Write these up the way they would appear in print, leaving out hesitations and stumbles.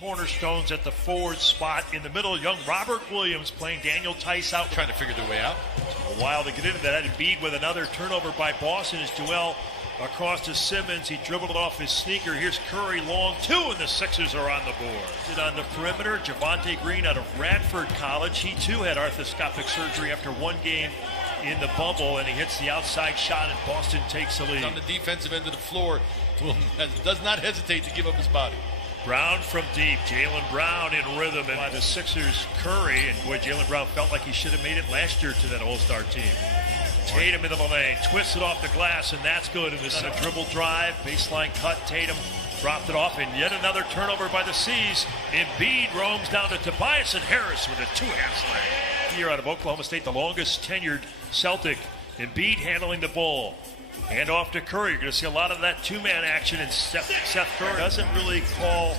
Cornerstones at the forward spot. In the middle, young Robert Williams playing Daniel Tice out. Trying to figure their way out. A while to get into that. Embiid with another turnover by Boston. As Joel across to Simmons. He dribbled it off his sneaker. Here's Curry, long two, and the Sixers are on the board. On the perimeter, Javonte Green out of Radford College. He too had arthroscopic surgery after one game in the bubble, and he hits the outside shot, and Boston takes the lead. On the defensive end of the floor, does not hesitate to give up his body. Brown from deep. Jaylen Brown in rhythm, and by the Sixers, Curry. And boy, Jaylen Brown felt like he should have made it last year to that All-Star team. Tatum into the lane, twists it off the glass, and that's good. And this is a dribble drive, baseline cut. Tatum dropped it off, and yet another turnover by the C's. Embiid roams down to Tobias and Harris with a two-hand slam. Here out of Oklahoma State, the longest tenured Celtic. Embiid handling the ball. Hand off to Curry. You're going to see a lot of that two-man action, and Seth Curry doesn't really call.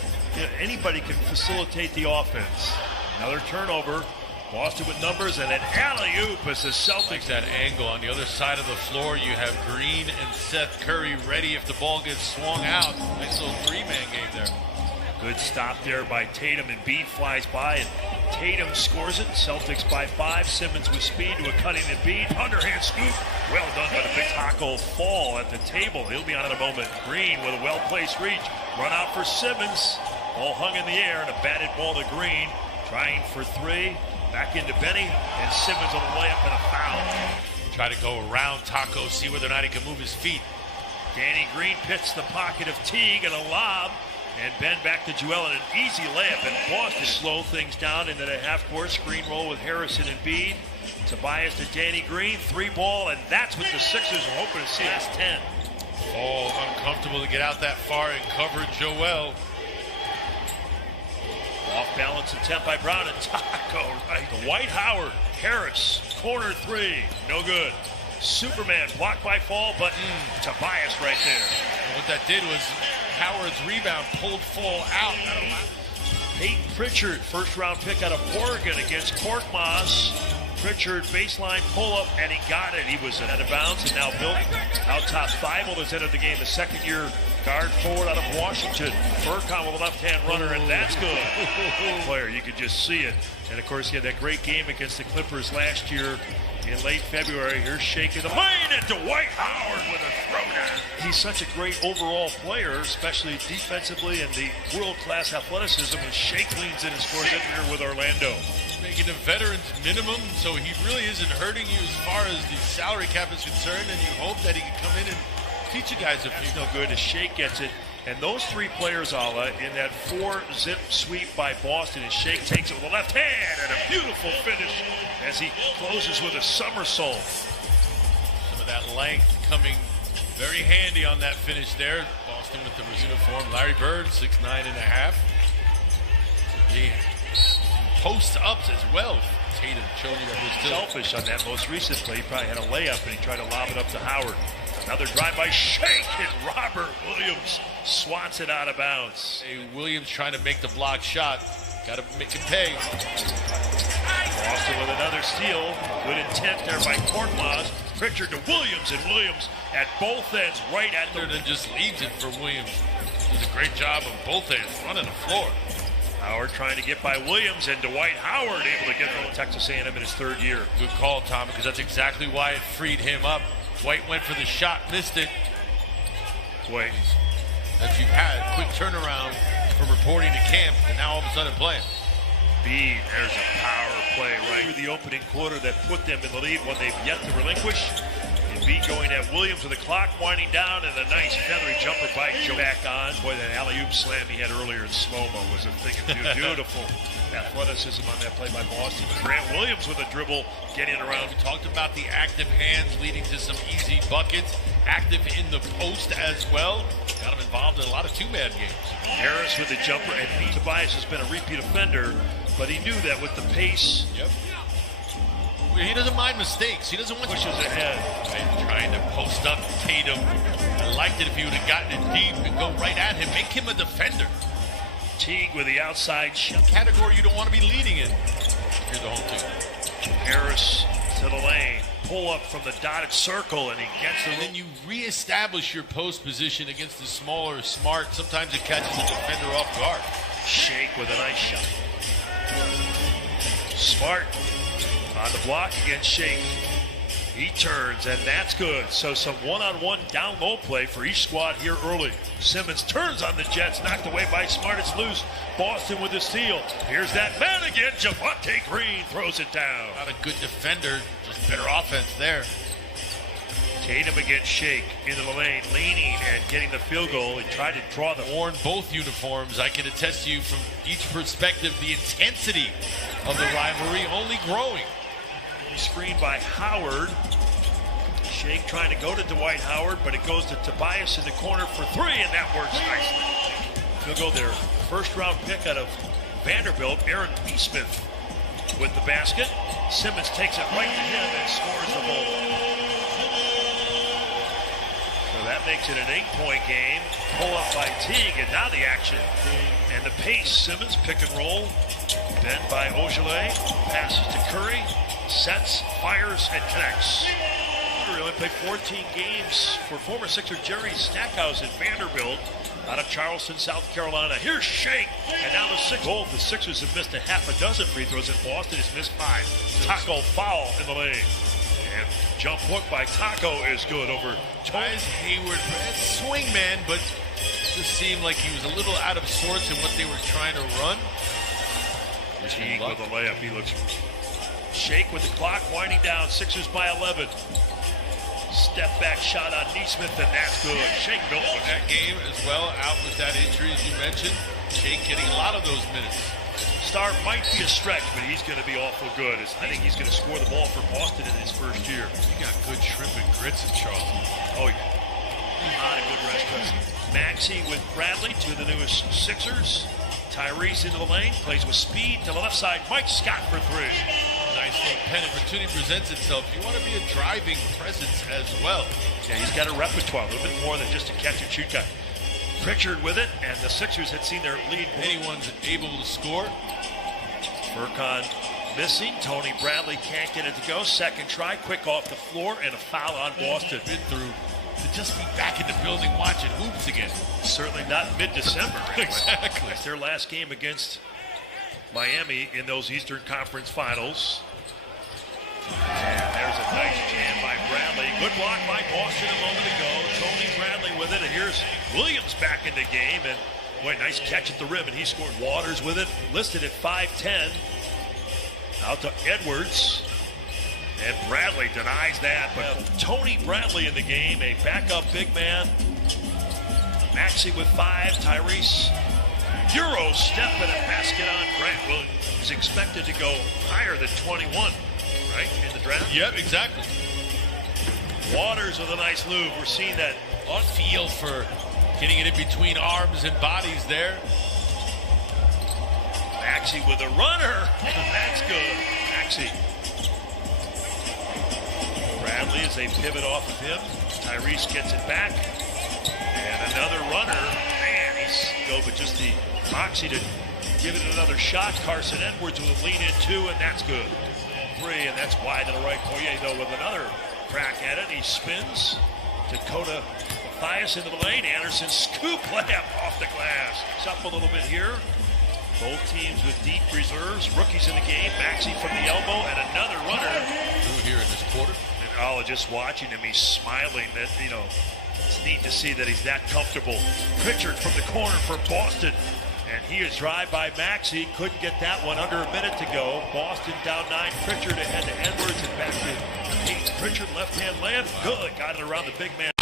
Anybody can facilitate the offense. Another turnover. Boston with numbers, and an alley-oop as the Celtics. Like that angle on the other side of the floor. You have Green and Seth Curry ready if the ball gets swung out. Nice little three-man game there. Good stop there by Tatum. Embiid flies by, and Tatum scores it. Celtics by 5. Simmons with speed to a cutting Embiid. Underhand scoop. Well done by the big taco fall at the table. He'll be on in a moment. Green with a well-placed reach. Run out for Simmons. Ball hung in the air, and a batted ball to Green. Trying for three. Back into Benny, and Simmons on the layup and a foul. Try to go around Taco, see whether or not he can move his feet. Danny Green pits the pocket of Teague and a lob. And Ben back to Joel and an easy layup, and Boston slow things down into the half-court screen roll with Harrison and Embiid. Tobias to Danny Green, 3-ball, and that's what the Sixers are hoping to see. Last 10. Oh, uncomfortable to get out that far and cover Joel. Off-balance attempt by Brown, and Taco right. Dwight Howard, Harris, corner three, no good. Superman blocked by Fall, but Tobias right there. And what that did was Howard's rebound pulled Fall out. Peyton Pritchard, first-round pick out of Oregon against Korkmaz. Pritchard baseline pull-up, and he got it. He was out of bounds, and now Bill out top. Thibault has entered the game, the second-year guard forward out of Washington. Furkan with a left-hand runner, and that's good. Player, you could just see it. And, of course, he had that great game against the Clippers last year in late February. Here's shaking the lane, and Dwight Howard with a throwdown. He's such a great overall player, especially defensively, and the world-class athleticism. And Shake leans in and scores it here with Orlando. Making a veteran's minimum, so he really isn't hurting you as far as the salary cap is concerned, and you hope that he can come in and teach you guys a few. That's no good as Shake gets it. And those three players, Ala, in that 4-zip sweep by Boston, and Shake takes it with the left hand, and a beautiful finish as he closes with a somersault. Some of that length coming very handy on that finish there. Boston with the uniform. Larry Bird, 6'9.5". He posts ups as well. Tatum showing you that was still selfish on that most recent play. He probably had a layup, and he tried to lob it up to Howard. Another drive by Shake, and Robert Williams swats it out of bounds. Hey, Williams trying to make the block shot. Got to make him pay. Boston with another steal. Good intent there by Korkmaz. Pritchard to Williams, and Williams at both ends, right at the... And just leads it for Williams. Does a great job on both ends, running the floor. Howard trying to get by Williams, and Dwight Howard able to get from Texas A&M in his third year. Good call, Tom, because that's exactly why it freed him up. Dwight went for the shot, missed it. Boy, that you've had quick turnaround from reporting to camp, and now all of a sudden playing. Embiid, there's a power play right through the opening quarter that put them in the lead when they've yet to relinquish. Embiid going at Williams with the clock winding down, and a nice feathery jumper by Joe back on. Boy, that alley-oop slam he had earlier in slow-mo was a thing of beautiful athleticism on that play by Boston. Grant Williams with a dribble getting around. We talked about the active hands leading to some easy buckets. Active in the post as well. Got him involved in a lot of two-man games. Harris with the jumper, and Tobias has been a repeat offender, but he knew that with the pace. Yep. He doesn't mind mistakes. He doesn't want pushes ahead. And trying to post up Tatum. I liked it if he would have gotten it deep and go right at him. Make him a defender. Teague with the outside shot. Category you don't want to be leading in. Here's the home team. Harris to the lane. Pull up from the dotted circle, and he gets it. And then you reestablish your post position against the smaller, smart. Sometimes it catches the defender off guard. Shake with a nice shot. Smart on the block against Shake. He turns, and that's good. So some one-on-one down low play for each squad here early. Simmons turns on the Jets, knocked away by Smart. It's loose. Boston with the steal. Here's that man again. Javonte Green throws it down. Not a good defender, just better offense there. Tatum against Shake into the lane, leaning and getting the field goal. He tried to draw the Worn both uniforms. I can attest to you from each perspective, the intensity of the rivalry only growing. screen by Howard. Shake trying to go to Dwight Howard, but it goes to Tobias in the corner for three, and that works nicely. Field goal there. First round pick out of Vanderbilt, Aaron Nesmith with the basket. Simmons takes it right to him and scores the goal. So that makes it an 8-point game. Pull up by Teague, and now the action and the pace. Simmons pick and roll. Bent by Ogilvy. Passes to Curry. Sets, fires, and connects. Curry only played 14 games for former Sixer Jerry Stackhouse at Vanderbilt out of Charleston, South Carolina. Here's Shake, and now the Sixers. The Sixers have missed a half a dozen free throws, and Boston has missed 5. Taco foul in the lane. And jump hook by Taco is good over Tyus Hayward. Swing man, but just seemed like he was a little out of sorts in what they were trying to run. Teague with a layup. He looks. Shake with the clock winding down. Sixers by 11. Step back shot on Nesmith, and that's good. Shake built with that game as well, out with that injury as you mentioned. Shake getting a lot of those minutes. Star might be a stretch, but he's going to be awful good. I think he's going to score the ball for Boston in his first year. He got good shrimp and grits in Charleston. Oh, yeah. Not a good restaurant. Maxey with Bradley, two of the newest Sixers. Tyrese into the lane, plays with speed to the left side. Mike Scott for three. Nice little pen opportunity presents itself. You want to be a driving presence as well. Yeah, he's got a repertoire, a little bit more than just a catch and shoot guy. Pritchard with it, and the Sixers had seen their lead. Anyone's able to score. Furkan missing. Tony Bradley can't get it to go. Second try, quick off the floor, and a foul on Boston. Been through to just be back in the building watching hoops again. Certainly not mid-December. Anyway. Exactly. It's their last game against Miami in those Eastern Conference Finals. And there's a nice jam by Bradley. Good block by Boston a moment ago. Tony Bradley with it. And here's Williams back in the game. And boy, nice catch at the rim. And he scored. Waters with it. Listed at 5'10". Out to Edwards. And Bradley denies that. But Tony Bradley in the game. A backup big man. Maxey with 5. Tyrese. Euro step and a basket on Grant Williams. He's expected to go higher than 21, right, in the draft? Yep, exactly. Waters with a nice move. We're seeing that on field for getting it in between arms and bodies there. Maxey with a runner. That's good. Maxey. Bradley as they pivot off of him. Tyrese gets it back. And another runner. Man, he's go, but just the moxie to give it another shot. Carson Edwards with a lean in 2, and that's good. 3, and that's wide to the right. Poirier, though, with another crack at it. He spins. Dakota Mathias into the lane. Anderson scoop layup off the glass. It's up a little bit here. Both teams with deep reserves. Rookies in the game. Maxey from the elbow, and another runner. Through here in this quarter. And just watching him, he's smiling. That, you know, it's neat to see that he's that comfortable. Pritchard from the corner for Boston. And he is drive by Maxey. Couldn't get that one under a minute to go. Boston down 9. Pritchard ahead to Edwards and back to Pritchard. Left-hand layup. Good. Got it around the big man.